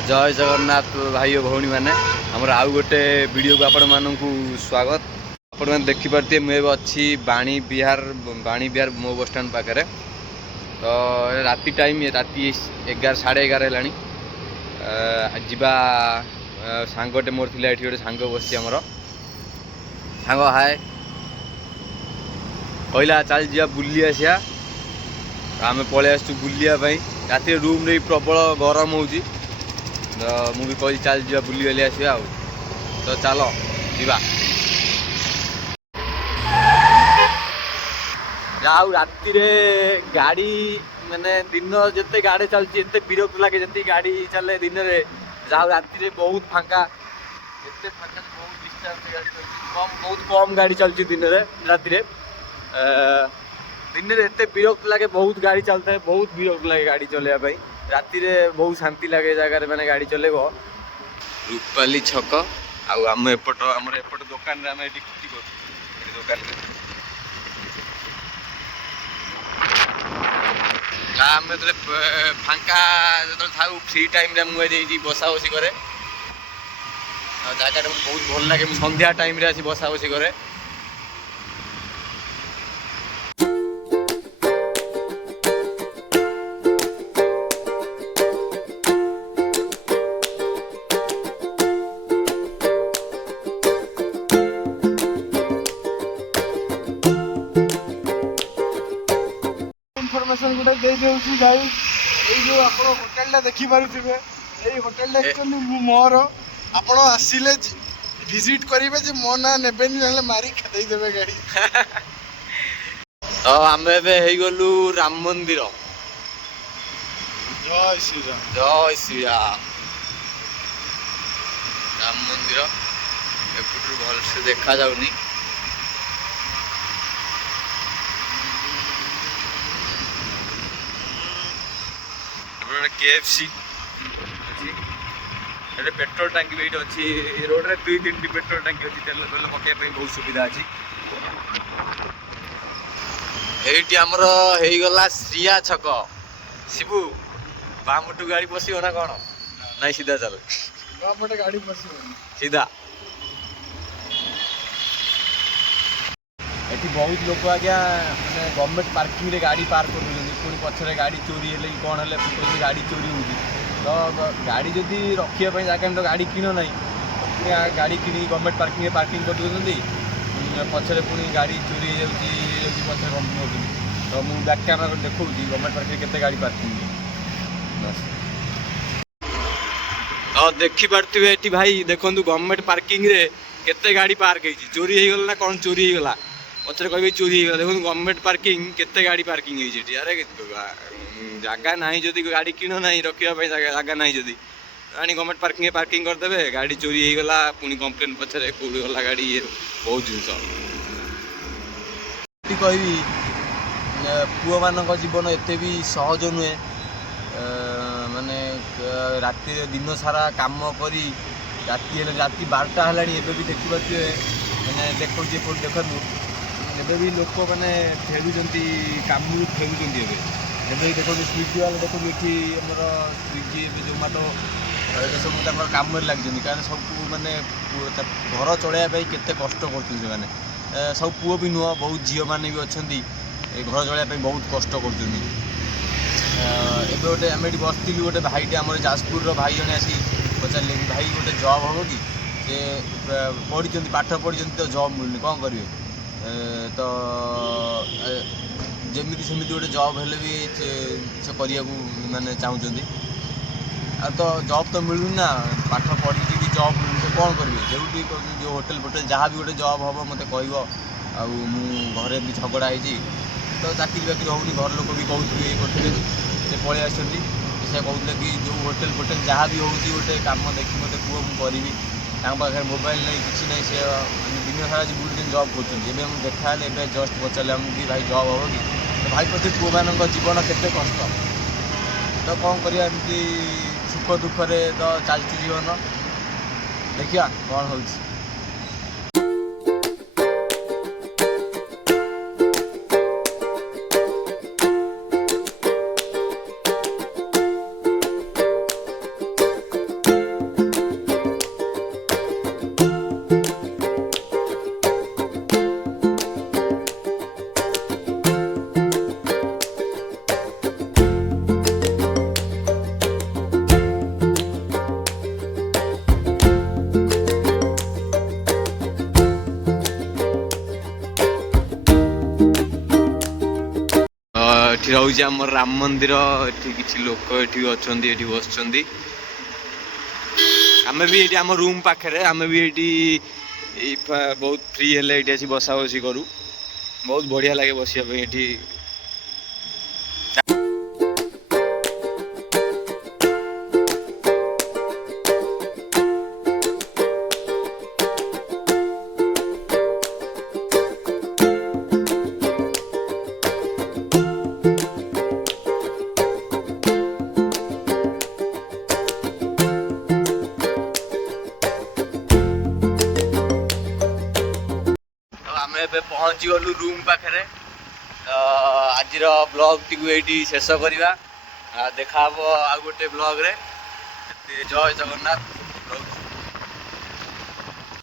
जय जगन्नाथ भाई और भौणी मैंने आमर आउ गोटे वीडियो को आपण मानक स्वागत। आपण मैंने देखिपे मुझे अच्छी बाणी विहार मो बस स्टाण पाखे। तो राति टाइम राति 11 साढ़े 11 है जीवा सांगटे मोर थी गोटे सांग बस आमर सांग हाय कहला चल जा बुली आसिया। आम पलि आसु बुलियापाई राति रूम रे प्रबल गरम हो मुझे कही चल जा बुली गली आसवा तो चलो जीवा। राति गाड़ी माने दिन जिते गाड़ी चलती विरक्त लगे जी गाड़ी चले दिन में जाऊ राति बहुत फांका बहुत डिस्टेंस बहुत कम गाड़ी चलती दिन में राति दिन में एत विरक्त लगे बहुत गाड़ी चलता है बहुत विरक्त लगे गाड़ी चलवाई राति बहुत शांति लगे जगह मैंने गाड़ी चलेब। रूपाली छक आम एपट दुकान दुकान आम फांका जो था फ्री टाइम मुझे बसा बसी करे जगह बहुत भल लगे संध्या टाइम आसी बसा बसी करे। इनफॉरमेशन गुटा दे देउछी भाई ए जो आपण होटल देखि पारुथिबे ए होटल एक्चुअली मोर आपण आसिले विजिट करिवे जे मो ना नेबेनी नले मारी खदेई देबे गाड़ी। तो आमे बे हेई गलु राम मंदिर। जय श्री राम जय श्री राम। राम मंदिर एपटू भल से देखा जाउनी। KFC पेट्रोल टांकी भी अच्छी रोड रे 2-3 पेट्रोल टांकी अच्छी तेल तेल पकड़ बहुत सुविधा अच्छी। ये आमर हो श्रिया छक शिबू बामटू गाड़ी पशिव ना कौन नाई सीधा चल बामटे गाड़ी पशिव सीधा। ये बहुत लोग आज्ञा मैंने गवर्नमेंट पार्किंग रे गाड़ी पार्क कर पुणी पछरे गाड़ी चोरी हेले कौन हेले गाड़ी चोरी होगी तो गाड़ी जदि रखापी जगह तो गाड़ी किण ना गाड़ी कि गवर्नमेंट पार्किंग रे पार्किंग कर पछरे पुणी गाड़ी चोरी हो पछरे कंप्लेन कर तो मुझे बैक कैमेरा देखा गवर्नमेंट पार्किंग केते गाड़ी पार्किंग तो देखिपे ये भाई देखु गवर्नमेंट पार्किंग रे केते गाड़ी पार्क है चोरी हो गला कौन चोरी हो गला पचर कह चोरी हो गला देखो गवर्नमेंट पार्किंग केते गाड़ी पार्किंग होती अरे जगह ना जदि गाड़ी किण ना रखापी जगह ना जदि आनी गवर्नमेंट पार्किंग पार्किंग करदे गाड़ी चोरी हो गला पुणी कंप्लेन पचर कौट गला गाड़ी ये बहुत जिनस कह पुओ मान जीवन एत भी सहज नुहे माने राति दिन सारा कम करी राति 12टा है भी देखिए मैंने देखो देखु एबे भी लोक मैंने फेरुंट कम फेरुंट देखो स्विगी वाले देखो ये आमर स्विगी जोमाटो सब कम लगे कारण सब मैंने घर चलवाई केते कष्ट कर सब पुओ भी नुह बहुत झील मैंने भी अच्छा घर चलवाई बहुत कष्ट कर गोटे आम ये बसलु गोटे भाईटे आम जाजपुर भाई जन आसी पचारे कि भाई गोटे जॉब हम कि पढ़ी पाठ पढ़ी तो जॉब मिलूनी कौन करेंगे तो जमी सेमती गोटे जॉब हेले भी से करने माने चाहते तो जॉब तो मिलूनी ना पाठ पढ़ी भी जॉब मिलूनी से कौन करेंगे जो होटेल फोटेल जहाँ भी गोटे जॉब हम मत कह घरे भी झगड़ा है तो चाकरी बाकरी होनी घर लोग भी कहते ये करते से पलि आस कहते कि जो होटेल फोटेल जहाँ भी हो गोटे कम देखी मत पुओ मुझे पाखे मोबाइल नहीं किसी नहीं से दिन सारा बुलून जॉब कर देखा जस्ट पचारे कि भाई जॉब हम कि तो भाई प्रति पुओ मान जीवन केते कष्ट तो कौन करिया एमती सुख दुखरे तो चलती जीवन देखिया कौन हो। हूँ आम राम मंदिर। एठी किछि लोक एठी अछंती एठी बसचंती। आमे भी एठी आम रूम पाखरे आमे भी एठी बहुत फ्री हेले एठी आसी बसा बसी करू। बहुत बढ़िया लगे बसिया पे एठी। आमे पे पहुंची गलु रूम पाखरे। आज ब्लॉग टी ये शेष करवा। देखा आ गोटे ब्लॉग रे। जय जगन्नाथ।